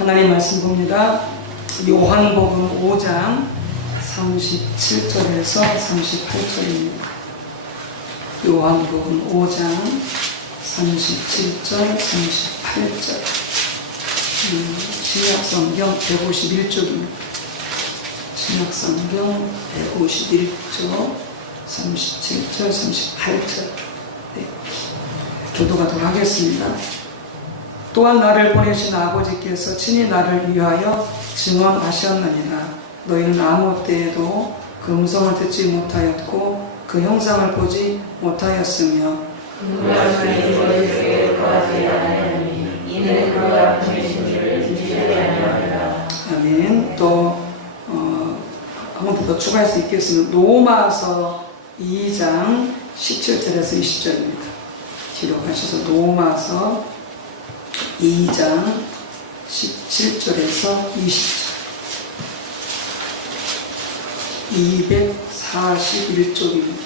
하나님 말씀 봅니다. 요한복음 5장 37절에서 38절입니다. 요한복음 5장 37절, 38절. 신약성경 151쪽입니다. 신약성경 151쪽, 37절, 38절. 네. 교도가도록 하겠습니다. 또한 나를 보내신 아버지께서 친히 나를 위하여 증언하셨느니라. 너희는 아무 때에도 그 음성을 듣지 못하였고 그 형상을 보지 못하였으며 아멘. 또 한 번 더 추가할 수 있겠습니다. 로마서 2장 17절에서 20절입니다. 기록하셔서 로마서 2장 17절에서 20절. 241쪽입니다.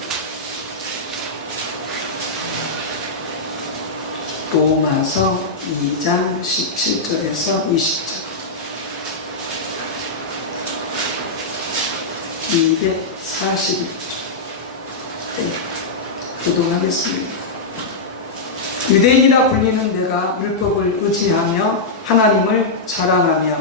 로마서 2장 17절에서 20절. 241쪽. 네, 교독하겠습니다. 유대인이라 불리는 내가 율법을 의지하며 하나님을 자랑하며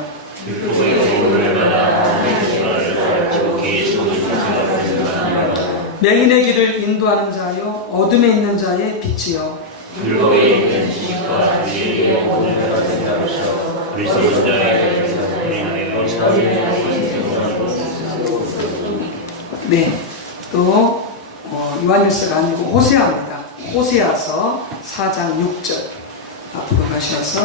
맹인의 길을 인도하는 자요 어둠에 있는 자의 빛이요 율법에 있는 지식과 진리의 모든 것을 생각하시어 그리스도 자의 네, 또 요한일서가 아니고 호세아입니다. 호세아서 4장 6절 앞으로 가셔서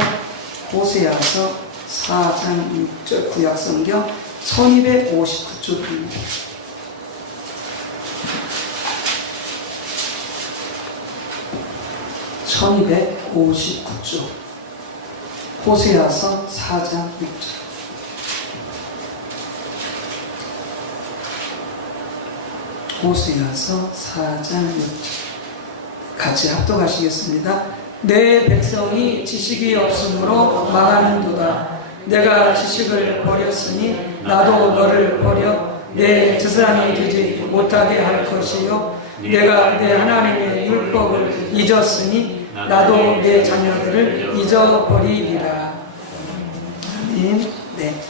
호세아서 4장 6절 구약성경 1259쪽입니다. (1259쪽) 호세아서 4장 6절. 호세아서 4장 6절 같이 합독하시겠습니다. 내 백성이 지식이 없으므로 망하는도다. 내가 지식을 버렸으니 나도 너를 버려 내 제사장이 되지 못하게 할 것이요 내가 내 하나님의 율법을 잊었으니 나도 내 자녀들을 잊어버리리라. 아멘. 네.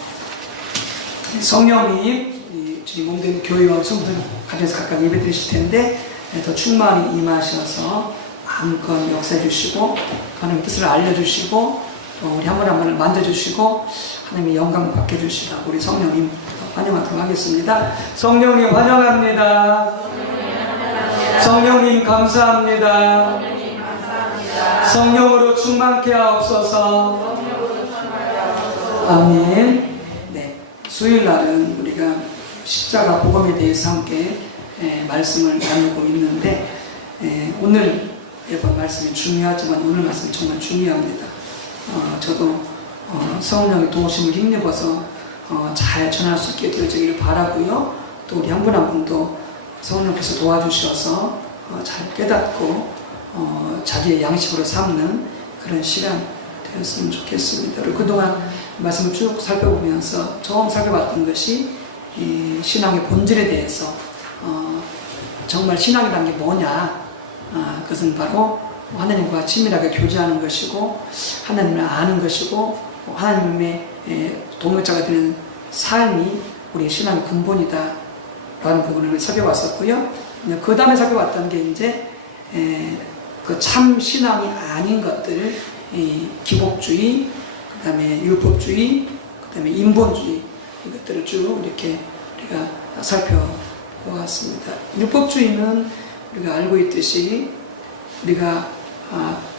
성령님 주님 몸된 교회와 성도들 가정에서 각각 예배 드실 텐데 더 충만히 임하셔서 마음껏 역사해 주시고 하나님의 뜻을 알려주시고 또 우리 한 분 한 분을 만져주시고 하나님의 영광을 받게 해주시라고 우리 성령님 환영하도록 하겠습니다. 성령님 환영합니다. 성령님 감사합니다. 성령으로 충만케 하옵소서. 아멘. 네, 수요일날은 우리가 십자가 복음에 대해서 함께 말씀을 나누고 있는데 오늘 이번 말씀이 중요하지만 오늘 말씀이 정말 중요합니다. 저도 성령의 도우심을 힘입어서 잘 전할 수 있게 되어지기를 바라고요. 또 우리 한 분 한 분도 성령께서 도와주셔서 잘 깨닫고 자기의 양식으로 삼는 그런 시간 되었으면 좋겠습니다. 그리고 그동안 말씀을 쭉 살펴보면서 처음 살펴봤던 것이 이 신앙의 본질에 대해서 정말 신앙이라는 게 뭐냐, 그것은 바로 하나님과 친밀하게 교제하는 것이고 하나님을 아는 것이고 하나님의 동역자가 되는 삶이 우리의 신앙의 근본이다 라는 부분을 살펴봤었고요. 그 다음에 살펴봤던 게 이제 그 참 신앙이 아닌 것들, 기복주의, 그 다음에 율법주의, 그 다음에 인본주의, 이것들을 쭉 이렇게 우리가 살펴보았습니다. 율법주의는 우리가 알고 있듯이 우리가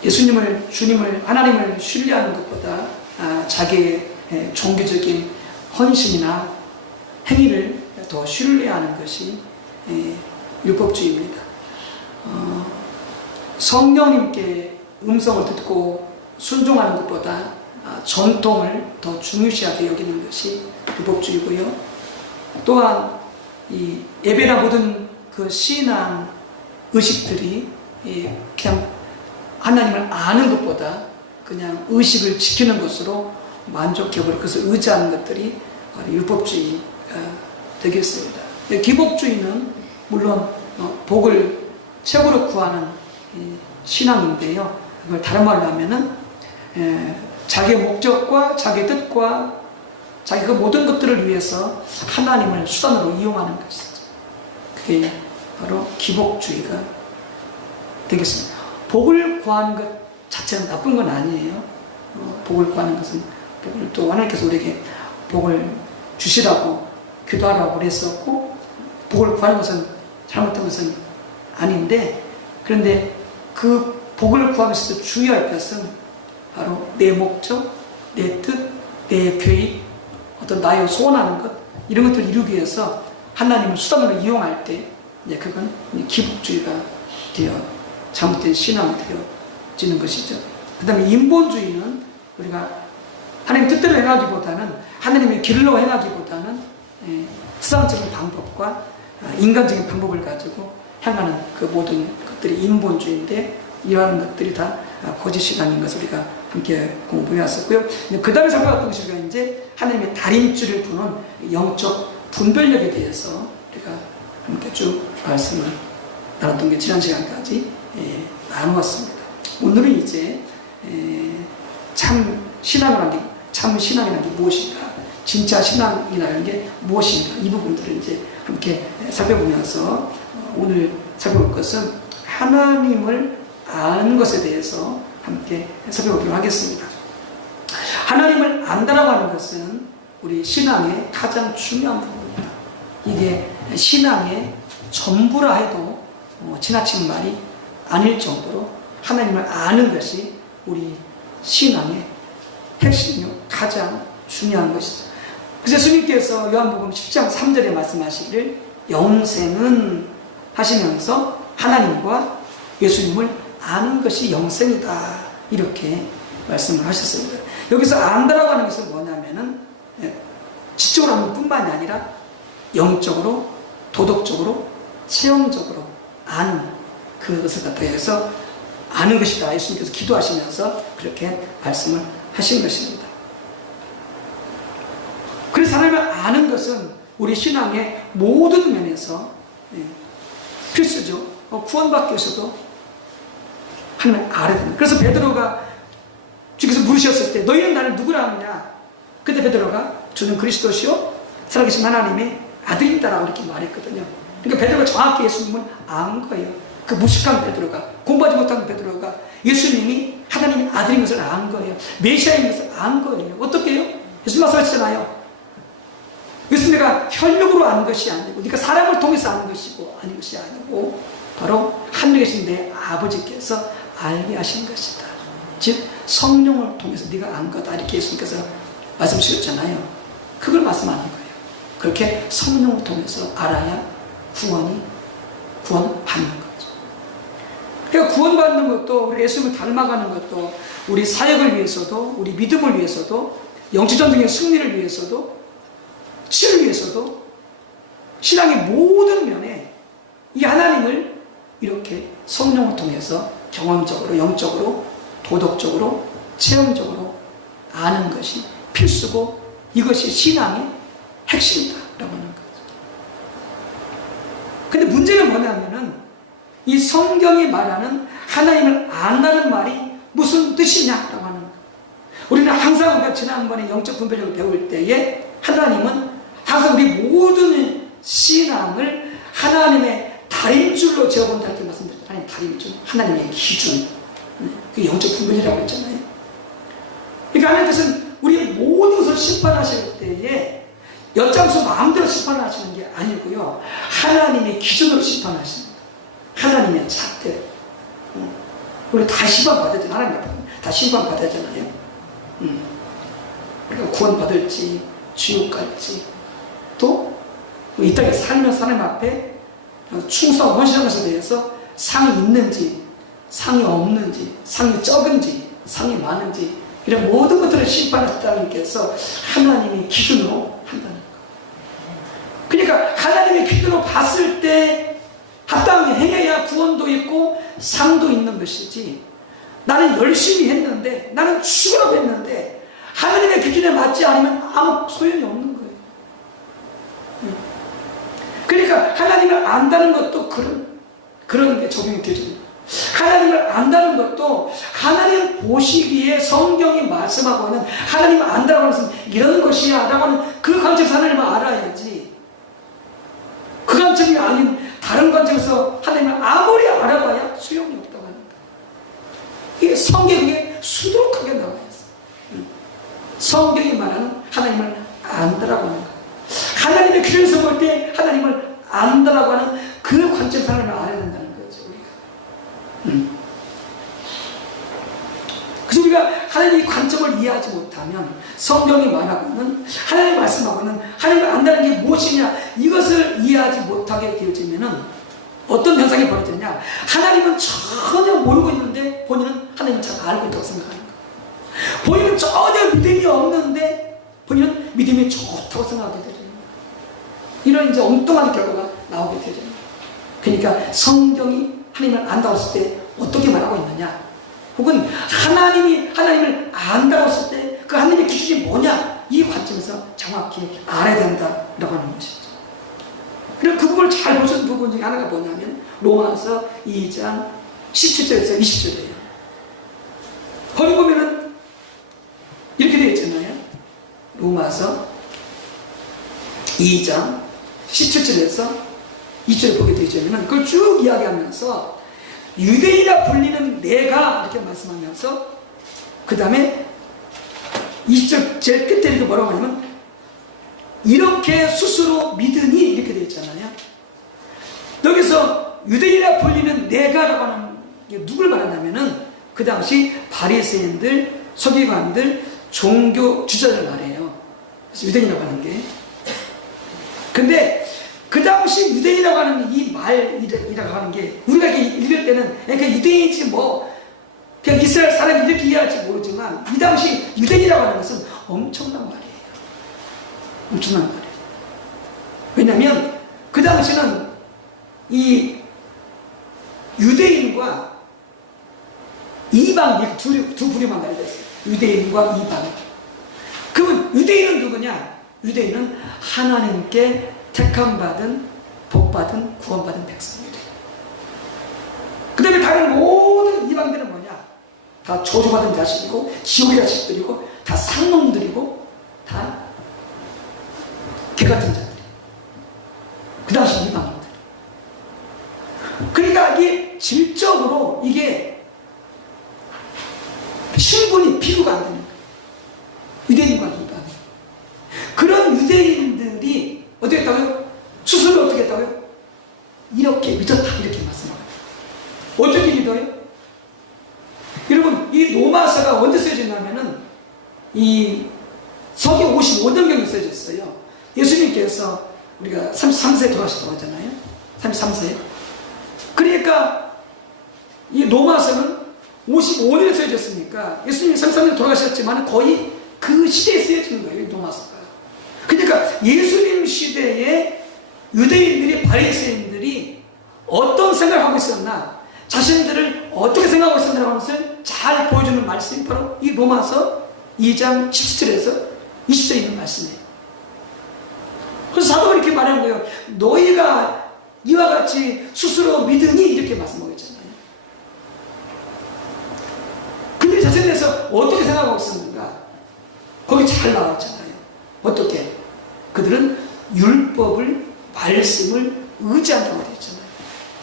예수님을, 주님을, 하나님을 신뢰하는 것보다 자기의 종교적인 헌신이나 행위를 더 신뢰하는 것이 율법주의입니다. 성령님께 음성을 듣고 순종하는 것보다 전통을 더 중요시하게 여기는 것이 율법주의고요. 또한 이 예배나 모든 그 신앙 의식들이 그냥 하나님을 아는 것보다 그냥 의식을 지키는 것으로 만족해버리고 그것을 의지하는 것들이 바로 율법주의가 되겠습니다. 기복주의는 물론 복을 최고로 구하는 신앙인데요. 그걸 다른 말로 하면은 자기의 목적과 자기의 뜻과 자기 그 모든 것들을 위해서 하나님을 수단으로 이용하는 것이죠. 그게 바로 기복주의가 되겠습니다. 복을 구하는 것 자체는 나쁜 건 아니에요. 복을 구하는 것은 복을 또 하나님께서 우리에게 복을 주시라고 기도하라고 그랬었고 복을 구하는 것은 잘못된 것은 아닌데 그런데 그 복을 구하면서도 주의할 것은 바로 내 목적, 내 뜻, 내 계획, 어떤 나의 소원하는 것 이런 것들을 이루기 위해서 하나님을 수단으로 이용할 때 그건 기복주의가 되어 잘못된 신앙이 되어지는 것이죠. 그 다음에 인본주의는 우리가 하나님 뜻대로 행하기보다는 하나님의 길로 행하기보다는 수단적인 방법과 인간적인 방법을 가지고 향하는 그 모든 것들이 인본주의인데 이러한 것들이 다 거짓 신앙인 것을 우리가 함께 공부해 왔었고요. 그 다음에 살펴봤던 것이 이제 하나님의 다림줄을 부는 영적 분별력에 대해서 우리가 함께 쭉 말씀을 나눴던 게 지난 시간까지 나누었습니다. 오늘은 이제 참 신앙이라는 게 무엇인가, 진짜 신앙이라는 게 무엇인가 이 부분들을 이제 함께 살펴보면서 오늘 살펴볼 것은 하나님을 아는 것에 대해서 함께 살펴보도록 하겠습니다. 하나님을 안다라고 하는 것은 우리 신앙의 가장 중요한 부분입니다. 이게 신앙의 전부라 해도 지나친 말이 아닐 정도로 하나님을 아는 것이 우리 신앙의 핵심이요 가장 중요한 것이죠. 그래서 예수님께서 요한복음 10장 3절에 말씀하시기를 영생은 하시면서 하나님과 예수님을 아는 것이 영생이다 이렇게 말씀을 하셨습니다. 여기서 안다라고 하는 것은 뭐냐면은 지적으로 하는 뿐만이 아니라 영적으로, 도덕적으로, 체험적으로 아는 그것을 나타내서 아는 것이다. 예수님께서 기도하시면서 그렇게 말씀을 하신 것입니다. 그래서 하나님을 아는 것은 우리 신앙의 모든 면에서 필수죠. 구원받기 위해서도 하나님을 알아야 됩니다. 그래서 베드로가 주께서 물으셨을 때 너희는 나를 누구라 하느냐? 그때 베드로가 주는 그리스도시요 살아계신 하나님의 아들이다라고 이렇게 말했거든요. 그러니까 베드로가 정확히 예수님을 안 거예요. 그 무식한 베드로가, 공부하지 못한 베드로가 예수님이 하나님의 아들인 것을 안 거예요. 메시아인 것을 안 거예요. 어떻게 해요? 예수님 말씀하시잖아요. 예수님 내가 혈육으로 아는 것이 아니고 네가 사람을 통해서 아는 것이고 아닌 것이 아니고 바로 하늘에 계신 내 아버지께서 알게 하신 것이다. 즉 성령을 통해서 네가 안 거다 이렇게 예수님께서 말씀하셨잖아요. 그걸 말씀하는 거예요. 그렇게 성령을 통해서 알아야 구원받는 거죠. 그러니까 구원받는 것도 우리 예수님을 닮아가는 것도 우리 사역을 위해서도 우리 믿음을 위해서도 영지전쟁의 승리를 위해서도 치를 위해서도 신앙의 모든 면에 이 하나님을 이렇게 성령을 통해서 경험적으로 영적으로 도덕적으로 체험적으로 아는 것이 필수고 이것이 신앙의 핵심이다라고 하는 거죠. 근데 문제는 뭐냐면은 이 성경이 말하는 하나님을 안다는 말이 무슨 뜻이냐라고 하는 거예요. 우리는 항상 우리가 지난번에 영적 분별력을 배울 때에 하나님은 항상 우리 모든 신앙을 하나님의 다림줄로 재어본다 이렇게 말씀드렸죠. 하나님 다림줄, 하나님의 기준, 그 영적 분별이라고 했잖아요. 그러니까 하나님께서는 우리 모든 것을 심판하실 때에 엿장수 마음대로 심판하시는 게 아니고요. 하나님의 기준으로 심판하십니다. 하나님의 잣대로. 우리 다 심판받았잖아요. 하나님 앞에 다 심판받았잖아요. 우리가 구원받을지 지옥 갈지 또 이 땅에 살면서 하나님 앞에 충성하고 헌신한 것에 대해서 상이 있는지 상이 없는지 상이 적은지 상이 많은지 이런 모든 것들을 심판하시다님께서 하나님의 기준으로 한다는 거예요. 그러니까 하나님의 기준으로 봤을 때 합당히 행해야 구원도 있고 상도 있는 것이지 나는 열심히 했는데 나는 죽으라고 했는데 하나님의 기준에 맞지 않으면 아무 소용이 없는 거예요. 그러니까 하나님을 안다는 것도 그런 게 적용이 되죠. 하나님을 안다는 것도 하나님 보시기에 성경이 말씀하고 있는 하나님을 안다고 하는 것은 이런 것이야 라고 하는 그 관점에서 하나님을 알아야지, 그 관점이 아닌 다른 관점에서 하나님을 아무리 알아봐야 소용이 없다고 합니다. 이게 성경에 수두룩하게 나와 있어요. 성경이 말하는 하나님을 안다라고 하는 거예요. 하나님의 기준에서 볼 때 하나님을 안다라고 하는 그 관점에서 하나님을 알아야 된다는 거죠, 우리가. 그래서 우리가 하나님의 관점을 이해하지 못하면 성경이 말하고는 하나님의 말씀하고는 하나님을 안다는 게 무엇이냐, 이것을 이해하지 못하게 되어지면은 어떤 현상이 벌어지느냐, 하나님은 전혀 모르고 있는데 본인은 하나님을 잘 알고 있다고 생각하는 거예요. 본인은 전혀 믿음이 없는데 본인은 믿음이 좋다고 생각하게 되죠. 이런 이제 엉뚱한 결과가 나오게 되죠. 그러니까 성경이 하나님을 안다고 했을 때 어떻게 말하고 있느냐, 혹은 하나님이 하나님을 안다고 했을 때 그 하나님의 기준이 뭐냐, 이 관점에서 정확히 알아야 된다라고 하는 것이죠. 그리고 그 부분을 잘 보시는 부분 중에 하나가 뭐냐면 로마서 2장 17절에서 20절이에요. 거기 보면은 이렇게 되어 있잖아요. 로마서 2장 17절에서 2절을 보게 되어있잖아요. 그걸 쭉 이야기하면서 유대인이라 불리는 내가 이렇게 말씀하면서 그 다음에 20절 제일 끝에 이렇게 뭐라고 하냐면 이렇게 스스로 믿으니 이렇게 되어 있잖아요. 여기서 유대인이라 불리는 내가라고 하는 게 누굴 말하냐면은 그 당시 바리새인들, 서기관들, 종교 주자를 말해요. 그래서 유대인이라고 하는 게. 근데 그 당시 유대인이라고 하는 이 말이라고 하는 게 우리가 이렇게 읽을 때는 그냥 유대인이지 뭐 그냥 이스라엘 사람이 이렇게 이해할지 모르지만 이 당시 유대인이라고 하는 것은 엄청난 말이에요. 엄청난 말이에요. 왜냐하면 그 당시는 이 유대인과 이방 두 부류만 나뉘었어요. 유대인과 이방. 그러면 유대인은 누구냐? 유대인은 하나님께 택함받은, 복받은, 구원받은 백성이래. 그 다음에 다른 모든 이방들은 뭐냐? 다 저주받은 자식이고 지옥의 자식들이고 다 상놈들이고 다 개같은 자들이. 그 당시 이방인들. 그러니까 이게 질적으로 이게 신분이 비교가 안 되는 거예요. 유대인과 이방. 그런 유대인들이 어떻게 했다고요? 스스로 어떻게 했다고요? 이렇게 믿었다, 이렇게 말씀합니다. 어떻게 믿어요? 여러분, 이 로마서가 언제 쓰여졌냐면은 이 서기 55년경에 쓰여졌어요. 예수님께서 우리가 33세에 돌아가셨다고 하잖아요. 33세. 그러니까 이 로마서는 55년에 쓰여졌으니까 예수님이 33년에 돌아가셨지만 거의 그 시대에 쓰여지는 거예요, 이 로마서가. 그러니까 예수님 시대에 유대인들이, 바리새인들이 어떤 생각을 하고 있었나, 자신들을 어떻게 생각하고 있었나라는 것을 잘 보여주는 말씀이 바로 이 로마서 2장 17절에서 20절에 있는 말씀이에요. 그래서 사도가 이렇게 말하는 거예요. 너희가 이와 같이 스스로 믿으니 이렇게 말씀하고 있잖아요. 그들이 자신에서 어떻게 생각하고 있었는가? 거기 잘 나왔잖아요. 어떻게? 그들은 율법을, 말씀을 의지한다고 되어 있잖아요.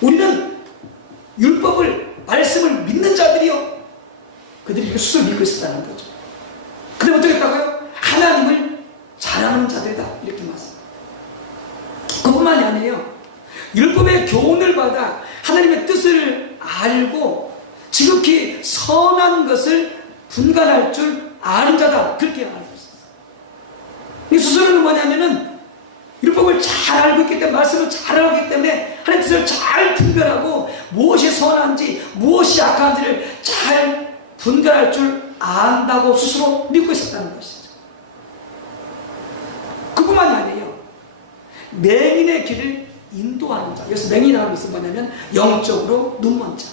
우리는 율법을, 말씀을 믿는 자들이요. 그들이 이렇게 스스로 믿고 있었다는 거죠. 근데 어떻게 했다고요? 하나님을 잘하는 자들이다, 이렇게 말씀. 그뿐만이 아니에요. 율법의 교훈을 받아 하나님의 뜻을 알고 지극히 선한 것을 분간할 줄 아는 자다, 그렇게 알고 있었어요. 이 스스로는 뭐냐면은 율법을 잘 알고 있기 때문에, 말씀을 잘 알고 있기 때문에 하나님의 뜻을 잘 분별하고 무엇이 선한지 무엇이 악한지를 잘 분별할 줄 안다고 스스로 믿고 있었다는 것이죠. 그뿐만이 아니에요. 맹인의 길을 인도하는 자. 여기서 맹인이라는 것은 뭐냐면 영적으로 눈먼 자.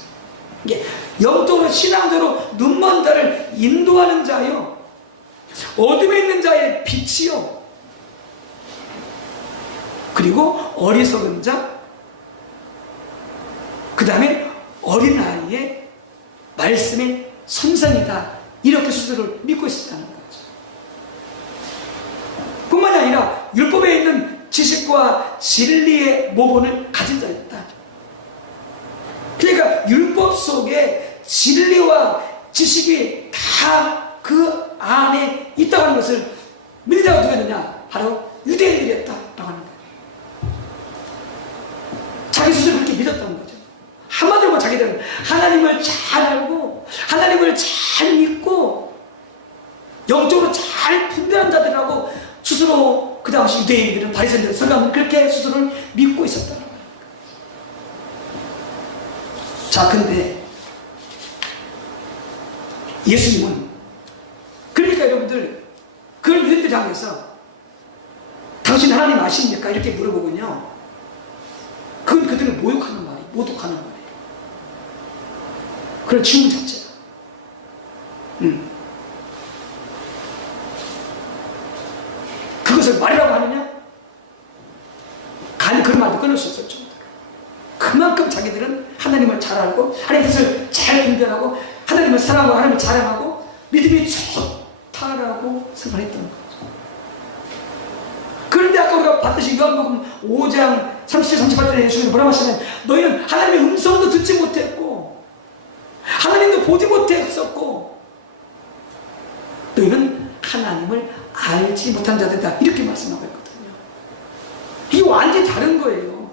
이게 영적으로, 신앙적으로 눈먼 자를 인도하는 자요. 어둠에 있는 자의 빛이요, 그리고 어리석은 자, 그 다음에 어린아이의 말씀의 선생이다, 이렇게 스스로를 믿고 있었다는 거죠. 뿐만 아니라 율법에 있는 지식과 진리의 모본을 가진 자였다. 그러니까 율법 속에 진리와 지식이 다 그 안에 있다고 하는 것을 믿는 자가 누구였느냐? 바로 유대인들이었다라고 하는 거예요. 자기 스스로 그렇게 믿었다는 거죠. 한마디로 자기들은 하나님을 잘 알고 하나님을 잘 믿고 영적으로 잘 분별한 자들이라고 스스로, 그 당시 유대인들은, 바리새인들은, 서기관들은 그렇게 스스로를 믿고 있었다는 거예요. 자, 근데 예수님은, 그러니까 여러분들, 그 유대인들 향해서 당신 하나님 아십니까? 이렇게 물어보군요. 그건 그들을 모욕하는 말이에요. 모독하는 말이에요. 그런 질문 자체가. 그것을 말이라고 하느냐? 간이 그런 말도 끊을 수 없을 정도로. 그만큼 자기들은 하나님을 잘 알고 하나님의 뜻을 잘 분별하고 하나님을 사랑하고 하나님을 자랑하고 믿음이 좋다라고 생각했던 거죠. 그런데 아까 우리가 봤듯이 요한복음 5장 37, 38절에 예수님이 뭐라고 하시냐면, 너희는 하나님의 음성도 듣지 못했고 하나님도 보지 못했었고 너희는 하나님을 알지 못한 자들이다, 이렇게 말씀하고 있거든요. 이게 완전히 다른 거예요.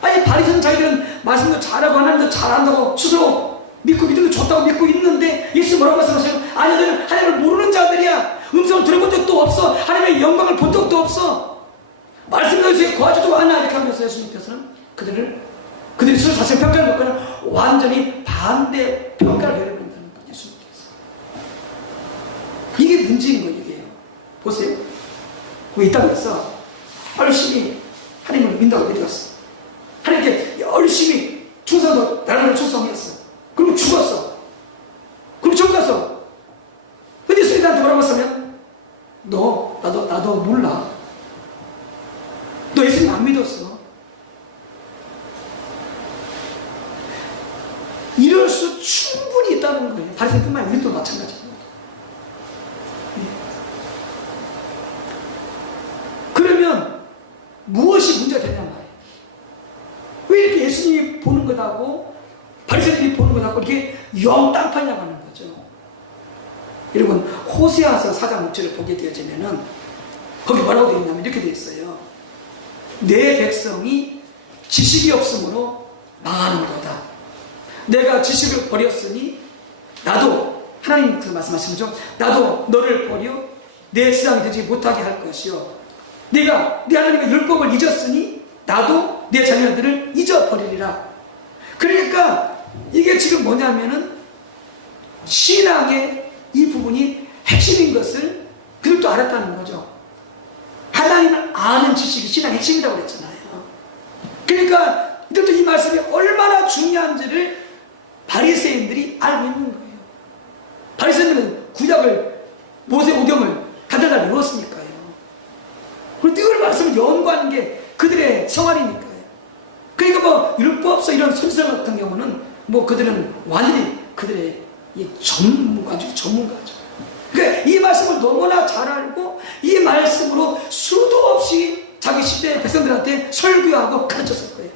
아니, 바리새인 자기들은 말씀도 잘하고 하나님도 잘한다고 스스로 믿고 믿음도 좋다고 믿고 있는데 예수 뭐라고 말씀하세요? 아니, 너는 하나님을 모르는 자들이야. 음성을 들어본 적도 없어. 하나님의 영광을 본 적도 없어. 말씀에 거하지도 않아, 이렇게 하면서 예수님께서는 그들이 스스로 자신의 평가를 먹고는 완전히 반대 평가를 내려본다는 거예요. 예수님께서. 이게 문제인 거예요. 이게 보세요. 왜 있다고 해서 열심히 하나님을 믿는다고 믿었어. 하나님께 열심히 충성도 나라를 충성했어. 그리고 죽었어. 그리고 전 가서 근데 예수님한테 뭐라고 했으면, 나도 몰라. 너 예수님 안 믿었어. 이럴 수 충분히 있다는 거예요. 바리새인뿐만 아니라 우리도 마찬가지입니다. 그러면 무엇이 문제가 되냐 말이에요. 왜 이렇게 예수님이 보는 것하고 바리새인들이 보는 것하고 이렇게 영땅파냐고 하는 거죠. 여러분, 호세아서 4장 6절을 보게 되어지면은 거기 뭐라고 되어 있냐면 이렇게 되어 있어요. 내 백성이 지식이 없으므로 망하는도다. 내가 지식을 버렸으니 나도, 하나님께서 말씀하시죠. 나도 너를 버려 내 제사장이 되지 못하게 할 것이요, 내가 내 하나님의 율법을 잊었으니 나도 내 자녀들을 잊어버리리라. 그러니까 이게 지금 뭐냐면은 신앙의 이 부분이 핵심인 것을 그들도 알았다는 거죠. 하나님을 아는 지식이 신앙의 핵심이라고 그랬잖아요. 그러니까 이들도 이 말씀이 얼마나 중요한지를 바리새인들이 알고 있는 거예요. 바리새인들은 구약을, 모세 오경을 간단하게 외웠으니까요. 그리고 늘 말씀을 연구하는 게 그들의 생활이니까요. 그러니까 뭐 율법서 이런 선지서 같은 경우는 뭐 그들은 완전히 그들의 이 전문가죠. 그러니까 이 말씀을 너무나 잘 알고 이 말씀으로 수도 없이 자기 시대 백성들한테 설교하고 가르쳤을 거예요.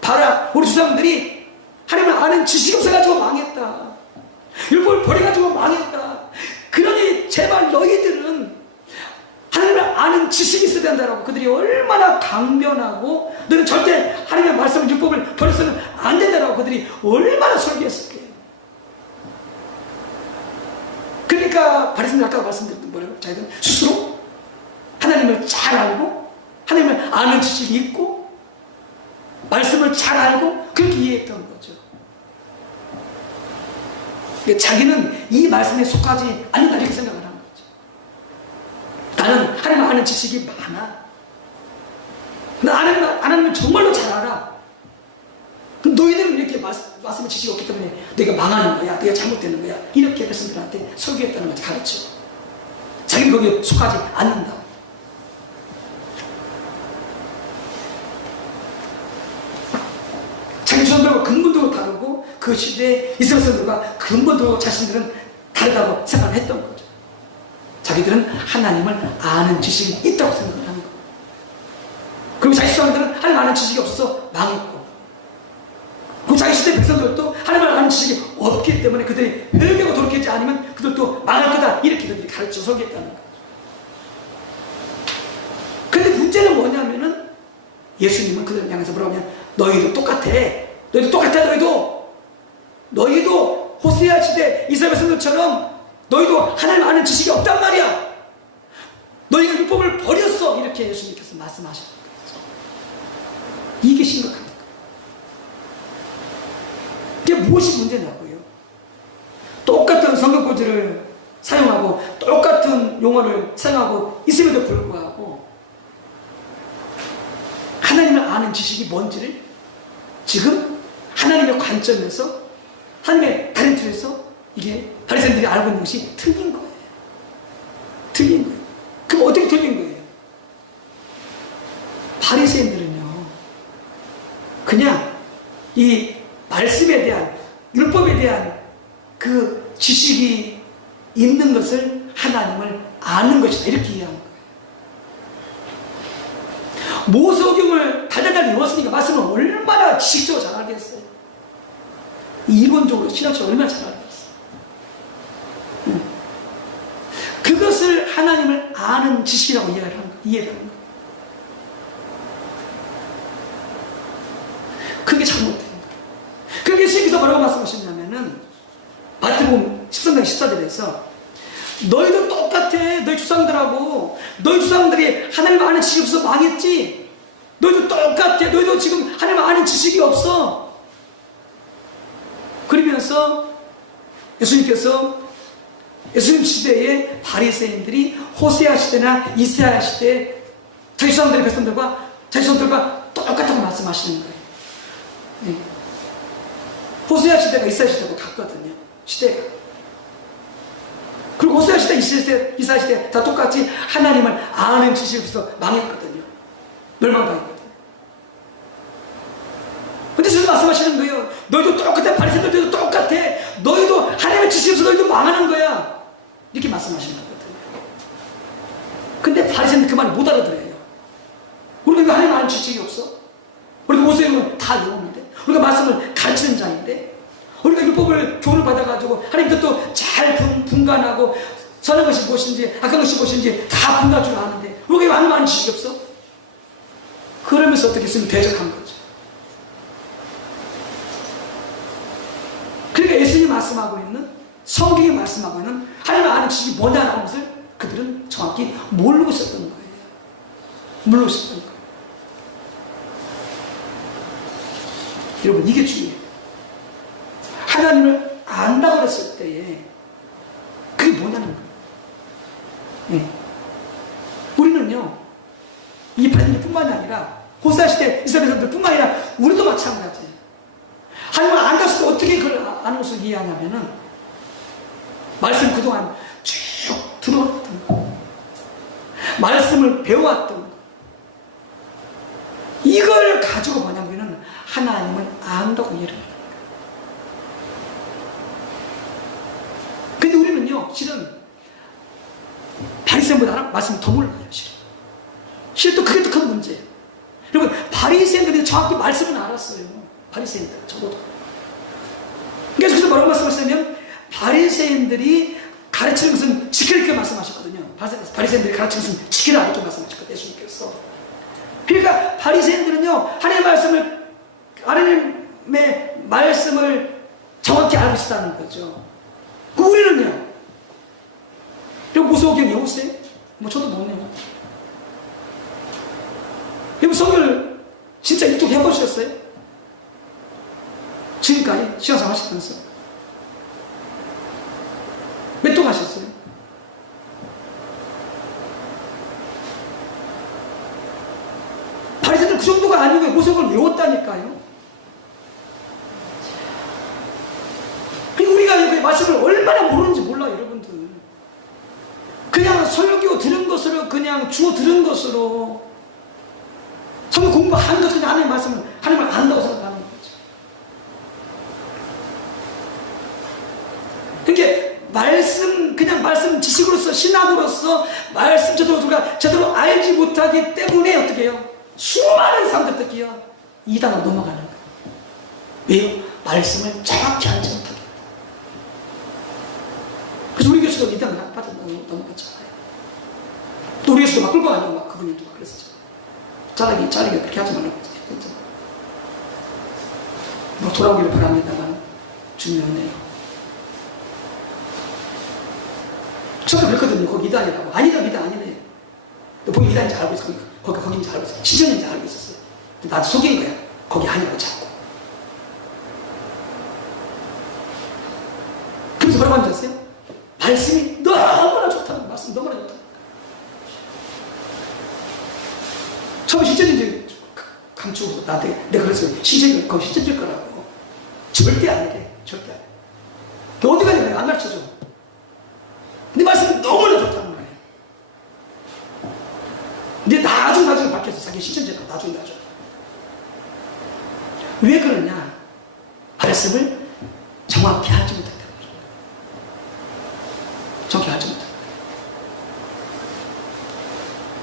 봐라, 우리 조상들이 하나님을 아는 지식이 없어가지고 망했다. 율법을 버려가지고 망했다. 그러니 제발 너희들은 하나님을 아는 지식이 있어야 된다라고 그들이 얼마나 강변하고, 너는 절대 하나님의 말씀, 율법을 버려서는 안 된다라고 그들이 얼마나 설교했을까요? 그러니까 바리새인들 아까 말씀드렸던 뭐라고? 자기들은 스스로 하나님을 잘 알고 하나님을 아는 지식이 있고 말씀을 잘 알고 그렇게 이해했던 거죠. 그러니까 자기는 이 말씀에 속하지 않는다, 이렇게 생각을 하는 거죠. 나는 하나님을 아는 지식이 많아. 나 하나님을 정말로 잘 알아. 그럼 너희들은 이렇게 말씀의 지식이 없기 때문에 너희가 망하는 거야, 너희가 잘못되는 거야, 이렇게 백성들한테 설교했다는 거지, 가르치고. 그들이 거기에 속하지 않는다. 자기 조상들과 근본도 다르고 그 시대에 이스라엘 사람들과 근본도 자신들은 다르다고 생각을 했던 거죠. 자기들은 하나님을 아는 지식이 있다고 생각을 하는 거예요. 그리고 자기 조상들은 하나님 아는 지식이 없어서 망했고, 그 자기 시대 백성들도 하나님을 아는 지식이 없기 때문에 그들이 회개하고 돌이키지 않으면 그들도 망할 거다, 이렇게 그들이 가르쳐 서겠다는 거죠. 근데 문제는 뭐냐면은 예수님은 그들을 향해서 뭐라고 하면 너희도 똑같아. 너희도 똑같아. 너희도 호세아 시대 이스라엘 백성들처럼 너희도 하나님 아는 지식이 없단 말이야. 너희가 율법을 버렸어. 이렇게 예수님께서 말씀하시는 거죠. 이게 심각한 거예요. 이게 무엇이 문제냐고요. 똑같은 성경구절을 사용하고 똑같은 용어를 사용하고 있음에도 불구하고 하나님을 아는 지식이 뭔지를 지금 하나님의 관점에서, 하나님의 다른 틀에서 이게 바리새인들이 알고 있는 것이 틀린 거예요. 틀린 거예요. 그럼 어떻게 틀린 거예요? 바리새인들은요, 그냥 이 말씀에 대한, 율법에 대한 그 지식이 있는 것을 하나님을 아는 것이다, 이렇게 이해한 거예요. 모세오경을 달달달 외웠으니까 말씀을 얼마나 지식적으로 잘 알겠어요. 이론적으로 신학적으로 얼마나 잘 알겠어요. 그것을 하나님을 아는 지식이라고 이해를 하는 거예요. 그게 잘못된 거예요. 그러니까 예수님께서 뭐라고 말씀하셨냐면은 마태복음 13장 14절에서 너희도 똑같아. 너희 조상들하고, 너희 조상들이 하나님 아는 지식이 없어서 망했지. 너희도 똑같아. 너희도 지금 하나님 아는 지식이 없어. 그러면서 예수님께서 예수님 시대에 바리새인들이 호세아 시대나 이사야 시대 자기 조상들의 백성들과 자기 조상들과 똑같다고 말씀하시는 거예요. 네. 호세아 시대가 이사야 시대하고 같거든요. 시대가. 그리고 호세아 시대, 이사야 시대 다 똑같이 하나님을 아는 지식이 없어서 망했거든요. 멸망당했거든요. 근데 지금 말씀하시는 거예요. 너희도 똑같아. 바리새인들도 똑같아. 너희도 하나님의 지식이 없어서 너희도 망하는 거야. 이렇게 말씀하시는 거거든요. 근데 바리새인들 그 말을 못 알아들어요. 우리가 왜 하나님 아는 지식이 없어? 우리가 모세는 다 외우는데, 우리가 말씀을 가르치는 자인데, 우리가 율법을 교훈을 받아가지고 하나님 뜻도 잘 분간하고 선한 것이 무엇인지 악한 것이 무엇인지 다 분간할 줄 아는데 우리가 왜 하나님 아는 지식이 없어? 그러면서 어떻게 했으면 대적한 거죠. 그러니까 예수님이 말씀하고 있는, 성경이 말씀하고 있는 하나님 아는 지식이 뭐냐는 것을 그들은 정확히 모르고 있었던 거예요. 모르고 있었던 거예요. 여러분, 이게 중요해요. 하나님을 안다고 그랬을 때에 그게 뭐냐는 거예요. 네. 우리는요, 이 바리새인들뿐만이 아니라 호세아 시대 이스라엘 사람들뿐만 아니라 우리도 마찬가지예요. 하나님을 안다고 때 어떻게 그걸 아는 것을 이해하냐면은 말씀 그동안 쭉 들어왔던 거, 말씀을 배워왔던 거, 이걸 가지고 뭐냐면 우리는 하나님을 안다고 이해를 해요. 근데 우리는요, 실은 바리새인보다 말씀을 더 몰라요. 실은 또 그게 또 큰 문제예요. 여러분, 바리새인들이 정확히 말씀을 알았어요. 바리새인들, 저도. 그래서 뭐라고 말씀하시냐면 바리새인들이 가르치는 것은 지키라, 이렇게 말씀하셨거든요. 바리새인들이 가르치는 것은 지키라, 이렇게 말씀하셨거든요. 예수님께서. 그러니까 바리새인들은요, 하나님의 말씀을 정확히 알고 있다는 거죠. 그 우리는요, 여러분 모세오경 외우세요? 뭐 저도 못 내요. 여러분 성경을 진짜 읽读해보셨어요? 지금까지 시간상 하시면서 몇 동 하셨어요? 바리새인들 그 정도가 아니고 모세오경을 외웠다니까요. 우리가 말씀을 얼마나 모르는지 몰라요, 여러분들. 그냥 설교 들은 것으로 그냥 주워 들은 것으로 성경 공부한 것은 하나님의 말씀을 하나님을 안다고 생각하는 거죠. 그러니까 말씀 그냥 말씀 지식으로서 신학으로서 말씀 제대로 알지 못하기 때문에 어떻게 해요? 수많은 사람들 어떻게요? 이단으로 넘어가는 거예요. 왜요? 말씀을 정확히 알지 못하기. 그래서 우리 교수도 이단을 빠져 넘어갔잖아요. 또 우리 교수도 막 끌고 가냐고 막 그분이 또 막 그랬었죠. 자르기 그렇게 하지 말라고 했잖아요. 뭐 돌아오기를 바랍니다만 중요하네요. 저도 그랬거든요. 거기 이단이라고. 아니다, 이단 아니네. 보기 이단인지 알고 있어. 거기인지 알고 있어. 신천인지 알고 있었어요. 나도 속인 거야. 거기 아니라고 자꾸. 그래서 뭐라고 하는지 아세요? 말씀이 너무나 좋다는 말씀 너무나 좋다. 처음에 신천인지 감추고 나한테 내가 그랬어요. 신천인 거기 신천일 거라고. 절대 아니래. 절대 아니래. 너 어디 가냐? 안 가르쳐줘. 근데 말씀이 너무나 좋다는 거예요. 근데 나중에 바뀌었어. 자기 신천지가 나중에. 왜 그러냐? 말씀을 정확히 알지 못했다. 정확히 알지 못했다.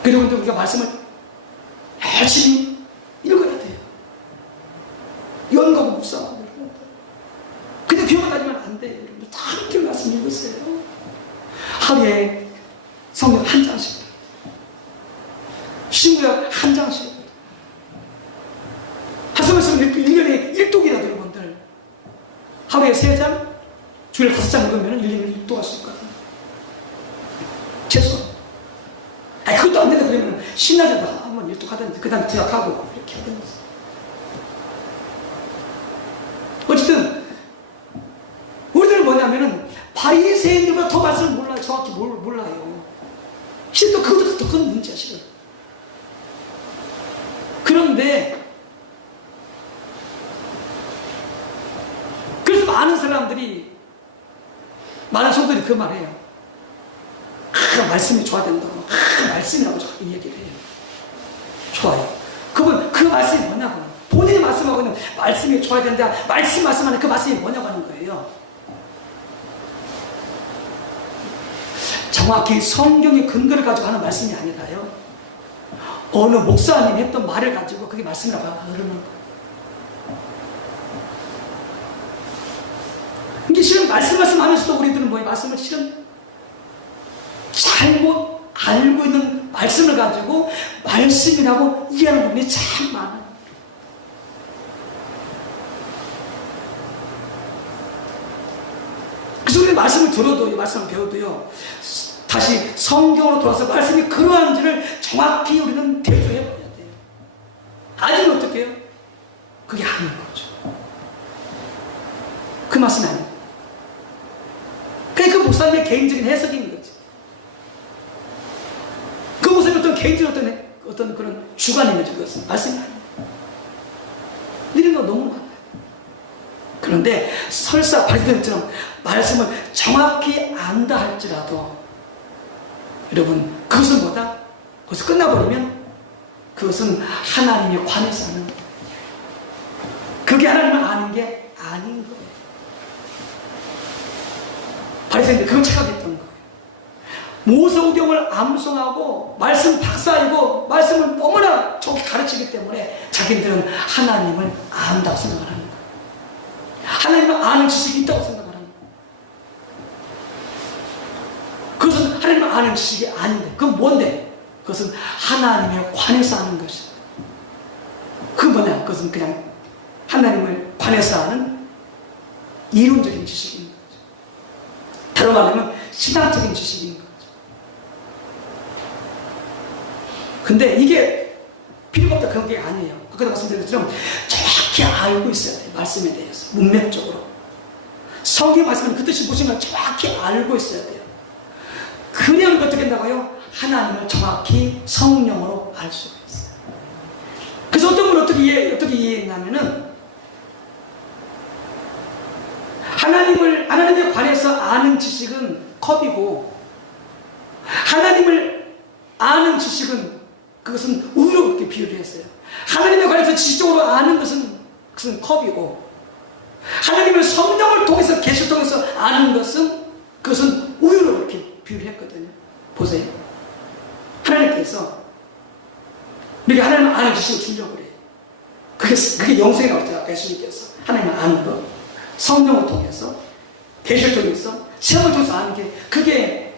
그리고 우리가 말씀을 열심히 읽어야 돼요. 연거고 묵상하고 그냥 귀여만 다니면 안 돼요. 여러분들 다 함께 말씀 읽으세요. 하루에 성경 한 장씩, 신구약 한 장씩, 하성말씀 1년에 1독이라도 여러분들 하루에 3장, 주일에 5장 읽으면 1년에 1독 할 수 있거든요. 최소. 아니 그것도 안 된다 그러면 신나자도 한번 1독 하든지 그 다음에 대학하고 이렇게 하든지. 어쨌든 우리들은 뭐냐면은 바리새인들보다 더 말씀을 몰라요. 정확히 몰라요. 실은 또 그것도 더 큰 문제야, 실은. 그런데 그래서 많은 사람들이 많은 성도들이 그 말해요. 말씀이 좋아야 된다고. 말씀이라고 자꾸 얘기를 해요. 좋아요. 그분 그 말씀이 뭐냐고. 본인이 말씀하고 있는 말씀이 좋아야 된다. 말씀하는 그 말씀이 뭐냐고 하는 거예요. 정확히 성경의 근거를 가지고 하는 말씀이 아니라요. 어느 목사님이 했던 말을 가지고 그게 말씀이라고 그러는 거예요. 이게 실은 말씀하면서도 우리들은 뭐예요? 말씀을 실은 잘못 알고 있는 말씀을 가지고 말씀이라고 이해하는 부분이 참 많아요. 그래서 우리 말씀을 들어도, 이 말씀을 배워도요, 다시 성경으로 돌아서 말씀이 그러한지를 정확히 우리는 대조해 봐야 돼요. 아니면 어떻게 해요? 그게 아닌 거죠. 그 말씀이 아니에요. 그게 그 목사님의 개인적인 해석인 거지. 그 목사님의 어떤 개인적인 어떤 그런 주관인 거죠. 그것은 말씀이 아니에요. 이런 거 너무 많아요. 그런데 설사 바리새인처럼 말씀을 정확히 안다 할지라도 여러분 그것은 뭐다? 거기서 끝나버리면 그것은 하나님의 관에서 하는 거예요. 그게 하나님을 아는 게 아닌 거예요. 바리새인들 그걸 착각했던 거예요. 모세오경을 암송하고 말씀 박사이고 말씀을 너무나 정확히 가르치기 때문에 자기들은 하나님을 안다고 생각을 하는 거예요. 하나님을 아는 지식이 있다고 생각을 하는 거예요. 그것은 하나님을 아는 지식이 아닌데 그건 뭔데? 그것은 하나님의 관에서 하는 것이에요. 그건 뭐냐? 그것은 그냥 하나님을 관에서 하는 이론적인 지식인 거죠. 다른 말하면 신앙적인 지식인 거죠. 근데 이게 필요가 없다 그런 게 아니에요. 아까도 말씀드린 것처럼 정확히 알고 있어야 돼요. 말씀에 대해서 문맥적으로 성경 말씀은 그 뜻이 무슨 걸 정확히 알고 있어야 돼요. 그냥 어떻게 된다고요? 하나님을 정확히 성령으로 알 수가 있어요. 그래서 어떤 분은 어떻게 이해했냐면은 하나님에 관해서 아는 지식은 컵이고 하나님을 아는 지식은 그것은 우유로 그렇게 비유를 했어요. 하나님에 관해서 지식적으로 아는 것은 그것은 컵이고, 하나님을 성령을 통해서 계시를 통해서 아는 것은 그것은 우유로 이렇게 비유를 했거든요. 보세요. 하나님께서 우리가 하나님을 아는 지식을 주려고 그래요. 그게 영생이라고 했죠. 아까 예수님께서 하나님을 아는 것, 성령을 통해서 계시를 통해서 체험을 통해서 아는 게 그게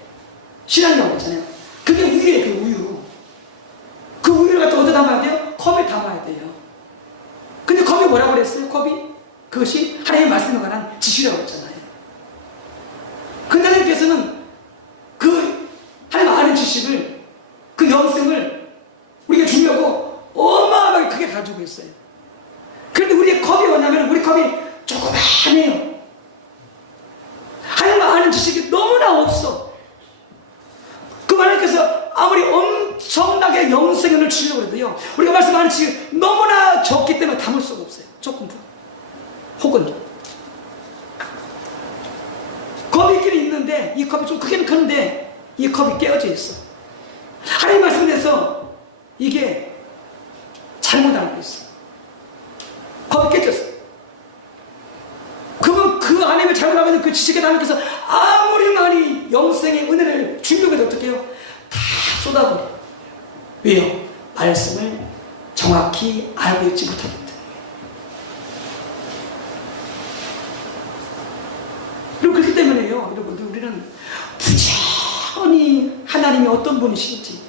신앙이라고 했잖아요. 그게 우유예요. 그 우유. 그 우유를 갖다 어디다 담아야 돼요? 컵에 담아야 돼요. 근데 컵이 뭐라고 그랬어요? 컵이 그것이 하나님의 말씀에 관한 지식이라고 했잖아요. 근데 하나님께서는 그 하나님 아는 지식을, 그 영생을 우리가 주려고 어마어마하게 크게 가지고 있어요. 그런데 우리의 컵이 뭐냐면 우리 컵이 조그만해요. 하나님 아는 지식이 너무나 없어. 그 하나님께서 아무리 엄청나게 영생을 주려고 해도요, 우리가 말씀하는 지식이 너무나 적기 때문에 담을 수가 없어요. 조금 더. 혹은 컵이 있긴 있는데 이 컵이 좀 크긴 큰데 이 컵이 깨어져 있어. 하나님 말씀에서 이게 잘못 알고 있어. 컵이 깨졌어. 그러면 그 하나님을 잘못 알고 있는 그 지식에 하나님께서 아무리 많이 영생의 은혜를 주려고 해도 어떻게 해요? 다 쏟아버려. 왜요? 말씀을 정확히 알고 있지 못하기 때문에. 그리고 그렇기 때문에요, 여러분들, 우리는 부지런히 하나님이 어떤 분이신지,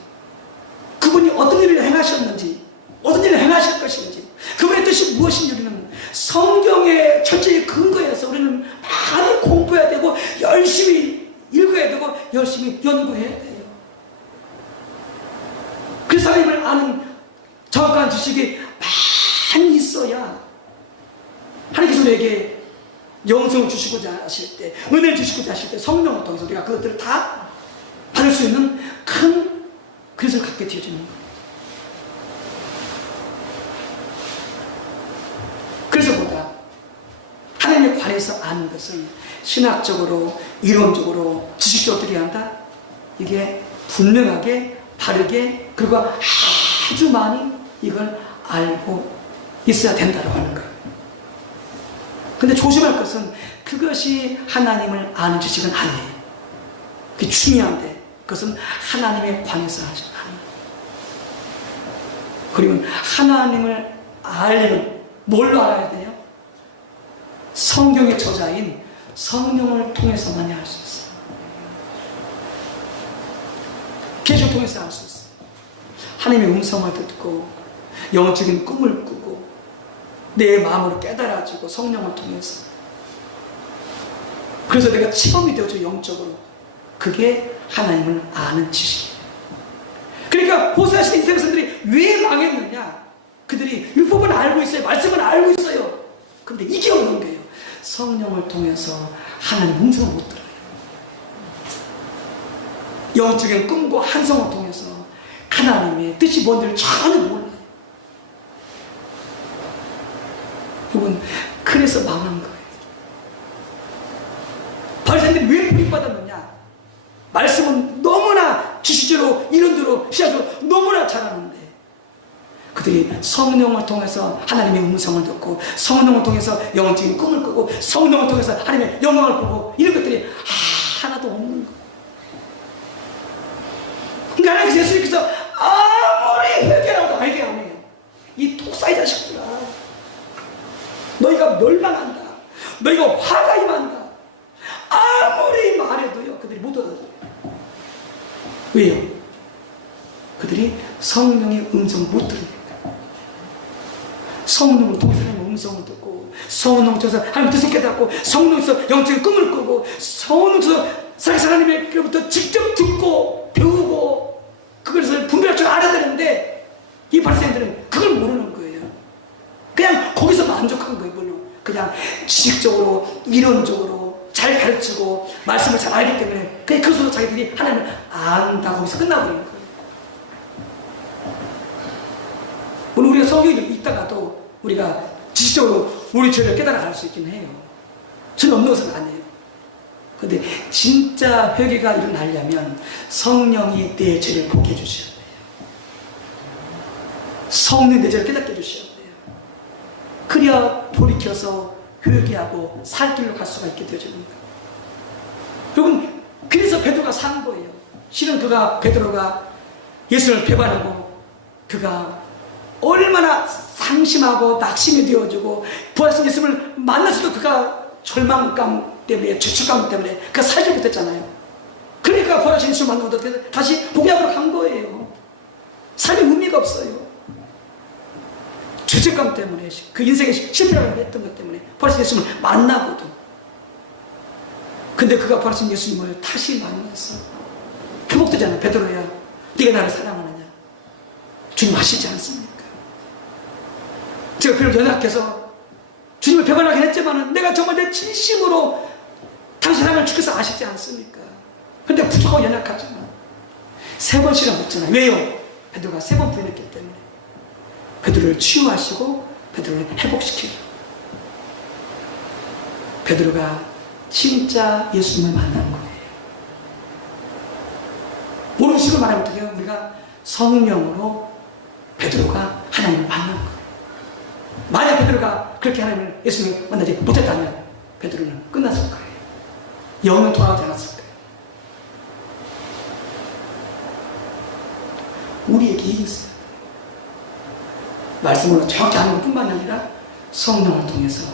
그분이 어떤 일을 행하셨는지, 어떤 일을 행하실 것인지, 그분의 뜻이 무엇인지 우리는 성경의 철저히 근거해서 우리는 많이 공부해야 되고, 열심히 읽어야 되고, 열심히 연구해야 돼요. 그래서 하나님을 아는 정확한 지식이 많이 있어야 하나님께서 우리에게 영성을 주시고자 하실 때, 은혜를 주시고자 하실 때 성령을 통해서 우리가 그것들을 다 받을 수 있는 큰 그릇을 갖게 되어지는 거예요. 그래서 보다 하나님에 관해서 아는 것은 신학적으로, 이론적으로, 지식적으로 들여야 한다. 이게 분명하게, 바르게, 그리고 아주 많이 이걸 알고 있어야 된다고 하는 거예요. 근데 조심할 것은 그것이 하나님을 아는 지식은 아니에요. 그게 중요한데 그것은 하나님에 관해서 하죠. 그리고 하나님을 알려면 뭘로 알아야 돼요? 성경의 저자인 성령을 통해서만이 알 수 있어요. 계시를 통해서 알 수 있어요. 하나님의 음성을 듣고 영적인 꿈을 꾸고 내 마음으로 깨달아지고 성령을 통해서, 그래서 내가 체험이 되어져 영적으로. 그게 하나님을 아는 지식이에요. 그러니까 호세아 시대 이스라엘 백성들이 왜 망했느냐? 그들이 율법은 알고 있어요, 말씀은 알고 있어요. 그런데 이게 없는 거예요. 성령을 통해서 하나님 음성을 못 들어요. 영적인 꿈과 환상을 통해서 하나님의 뜻이 뭔지를 전혀 몰라요. 여러분, 그래서 망한 거예요. 바리새인들이 왜 불이익받았느냐? 말씀은 너무나 지식적으로, 이론적으로, 시각적으로 너무나 잘하는데 그들이 성령을 통해서 하나님의 음성을 듣고, 성령을 통해서 영적인 꿈을 꾸고, 성령을 통해서 하나님의 영광을 보고, 이런 것들이 하나도 없는 거예요. 그러니까 하나님께서 예수님께서 아무리 회개라도 알게 안 해요. 이 독사의 자식들아, 너희가 멸망한다, 너희가 화가 임한다, 아무리 말해도요 그들이 못 얻어들어요. 왜요? 그들이 성령의 음성을 못 들으니까. 성령을 통해서 하나님의 음성을 듣고, 성령을 통해서 하나님의 뜻을 깨닫고, 성령을 통해서 영적인 꿈을 꾸고, 성령을 통해서 살아계신 하나님께로부터 직접 듣고 배우고 그것을 분별할 줄 알아야 되는데, 이 바리새인들은 그걸 모르는 거예요. 그냥 거기서 만족한 거예요. 물론 그냥 지식적으로, 이론적으로 잘 가르치고 말씀을 잘 알기 때문에 그냥 그 속으로 자기들이 하나님을 안다, 거기서 끝나버리는 거예요. 오늘 우리가 성경을 읽다가도 우리가 지식적으로 우리 죄를 깨달아 갈 수 있긴 해요. 죄는 없는 것은 아니에요. 근데 진짜 회개가 일어나려면 성령이 내 죄를 보게 해주셔야 돼요. 성령이 내 죄를 깨닫게 해주셔야 돼요. 그래야 돌이켜서 회개하고 살 길로 갈 수가 있게 되어지는 거예요. 여러분, 그래서 베드로가 산 거예요. 실은 베드로가 예수를 배반하고 그가 얼마나 상심하고 낙심이 되어지고 부활하신 예수를 만났어도 그가 절망감 때문에, 죄책감 때문에 그가 살지 못했잖아요. 그러니까 부활하신 예수를 만나고 다시 복음하러 간 거예요. 삶에 의미가 없어요. 죄책감 때문에, 그 인생의 실패라고 했던 것 때문에 부활하신 예수님을 만나고도. 근데 그가 부활하신 예수님을 다시 만났어. 회복되잖아. 베드로야, 네가 나를 사랑하느냐? 주님 아시지 않습니까? 제가 그를 연약해서 주님을 배반하긴 했지만 내가 정말 내 진심으로 당신 하나님을 주께서 아시지 않습니까? 근데 부족하고 연약하지만 3번씩이나 묻잖아요. 왜요? 베드로가 3번 부인했기 때문에. 베드로를 치유하시고 베드로를 회복시키고, 베드로가 진짜 예수님을 만난 거예요. 모르시고 말하면 어떻게 해요? 우리가 성령으로 베드로가 하나님을 만난 거예요. 만약 베드로가 그렇게 하나님을, 예수님을 만나지 못했다면 베드로는 끝났을 거예요. 영은 돌아오지 않았을 거예요. 우리에게 이익이 있어요. 말씀으로 정확히 아는 것뿐만 아니라 성령을 통해서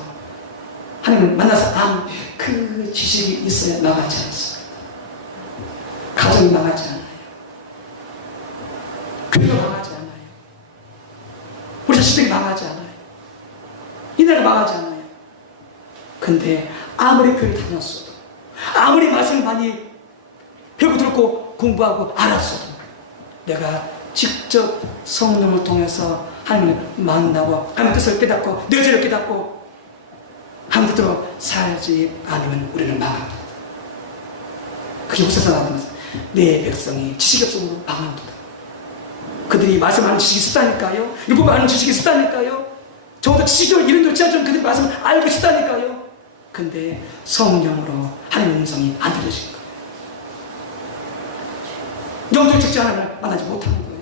하나님을 만나서 아는 그 지식이 있어야 망하지 않습니다. 가정이 망하지 않아요. 교회가 망하지 않아요. 우리 자식들이 망하지 않아요. 이 나라 망하지 않아요. 근데 아무리 교회 다녔어도, 아무리 말씀을 많이 배우고 듣고 공부하고 알았어도, 내가 직접 성령을 통해서 하나님을 만나고 하나님의 뜻을 깨닫고 내 죄를 깨닫고 하나님 뜻대로 살지 않으면 우리는 망합니다. 그게 역사에서 나타나면서 내 백성이 지식이 없음으로 망합니다. 그들이 말씀하는 지식이 있었다니까요. 율법을 아는 지식이 있었다니까요. 적어도 지식적으로 이름도 지하처럼 그들이 말씀을 알고 있었다니까요. 근데 성령으로 하나님의 음성이 안 들려진 거예요. 영적인 직접 하나님을 만나지 못하는 거예요.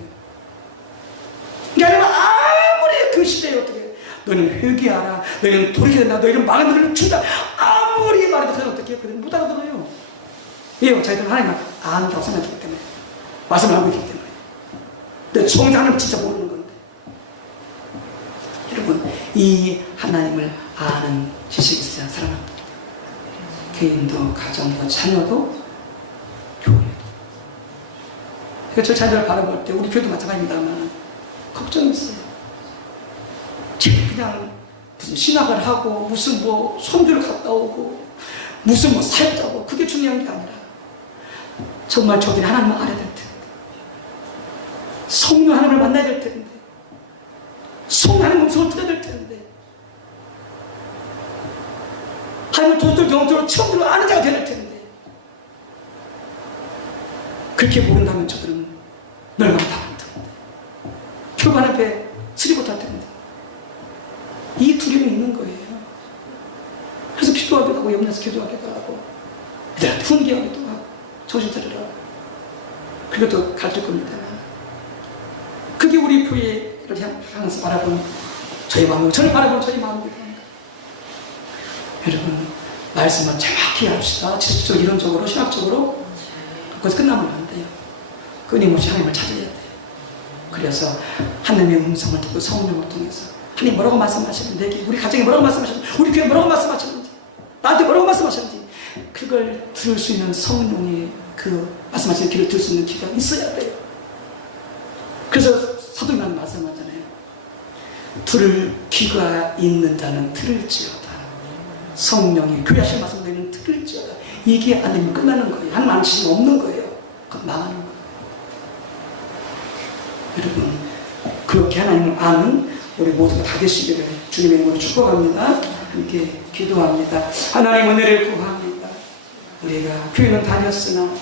그러니까 아무리 그 시대에 어떻게 너는 회개하라, 너희는 돌이켜야 된다, 너희는 망한 너희를 준다, 아무리 말해도 그건 어떻게 해요? 그들은 못 알아들어요. 왜요? 자기들은 하나님을 안다고 생각하기 때문에, 말씀을 하고 있기 때문에. 근데 정작 진짜 모르는 건데. 여러분, 이 하나님을 아는 지식이 있어야 사랑합니다. 개인도, 가정도, 자녀도, 교회도. 그러니까 저 자녀를 바라볼 때 우리 교회도 마찬가지입니다만 걱정이 있어요. 그냥 무슨 신학을 하고 무슨 뭐 선교를 갔다 오고 무슨 뭐 살자고, 그게 중요한 게 아니라 정말 저들이 하나님을 알아야 될 텐데, 성령 하나님을 만나야 될 텐데, 성령 하나님의 음성을 들어야 될 텐데, 하나님을 도덕 영적으로 처음으로 아는 자가 될 텐데, 그렇게 모른다면 저들은 멸망당할 텐데, 교관 앞에 쓰지 못할 텐데. 이 두려움이 있는 거예요. 그래서 기도하기도 하고, 염려해서 기도하기도 하고, 애들한테 훈계하기도 하고, 정신 차리라. 그리고 또 가르칠 겁니다. 그게 우리 교회를 향해서 바라보는 저희 마음이고, 저를 바라보는 저희 마음입니다. 여러분, 말씀을 정확히 합시다. 지식적으로, 이론적으로, 신학적으로. 거기서 끝나면 안 돼요. 끊임없이 하나님을 찾아야 돼요. 그래서 하나님의 음성을 듣고 성령을 통해서 하나님 뭐라고 말씀하시는지, 내게, 우리 가정에 뭐라고 말씀하시는지, 우리 교회에 뭐라고 말씀하시는지, 나한테 뭐라고 말씀하시는지, 그걸 들을 수 있는 성령이 그 말씀하시는 귀를 들을 수 있는 귀가 있어야 돼요. 그래서 사도 요한이 말씀하잖아요. 들을 귀가 있는 자는 들을지어다. 성령이 교회 하신 말씀 너희는 들을지어다. 이게 안 되면 끝나는 거예요. 하나님 아는 지식이 없는 거예요. 그건 망하는 거예요. 여러분, 그렇게 하나님을 아는 우리 모두가 다 되시기를 주님의 이름으로 축복합니다. 함께 기도합니다. 하나님, 은혜를 구합니다. 우리가 교회는 다녔으나,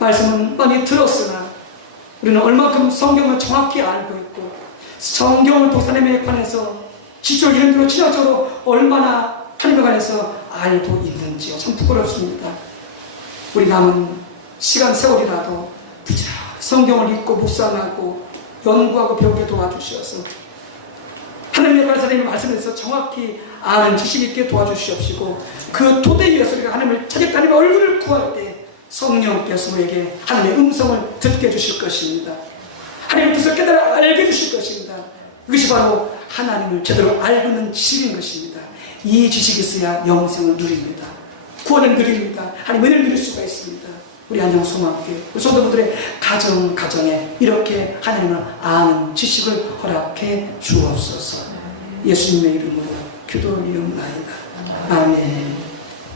말씀은 많이 들었으나, 우리는 얼마큼 성경을 정확히 알고 있고, 성경을 도사님에 관해서 지적 이론적으로, 신학적으로 얼마나 하나님에 관해서 알고 있는지요. 참 부끄럽습니다. 우리 남은 시간 세월이라도 부지런히 성경을 읽고 묵상하고 연구하고 배우게 도와주시어서 하나님의 가르쳐드리는 말씀에서 정확히 아는 지식 있게 도와주시옵시고 그 토대 위에서 우리가 하나님을 찾겠다 하나님의 얼굴을 구할 때 성령께서 우리에게 하나님의 음성을 듣게 해주실 것입니다. 하나님의 뜻을 깨달아 알게 해주실 것입니다. 이것이 바로 하나님을 제대로 알고 있는 지식인 것입니다. 이 지식이 있어야 영생을 누립니다. 구원을 누립니다. 하나님의 은혜를 누릴 수가 있습니다. 우리 안녕소망교회 우리 성도분들의 가정에 이렇게 하나님을 아는 지식을 허락해 주옵소서. 예수님의 이름으로 기도하옵나이다. 아멘.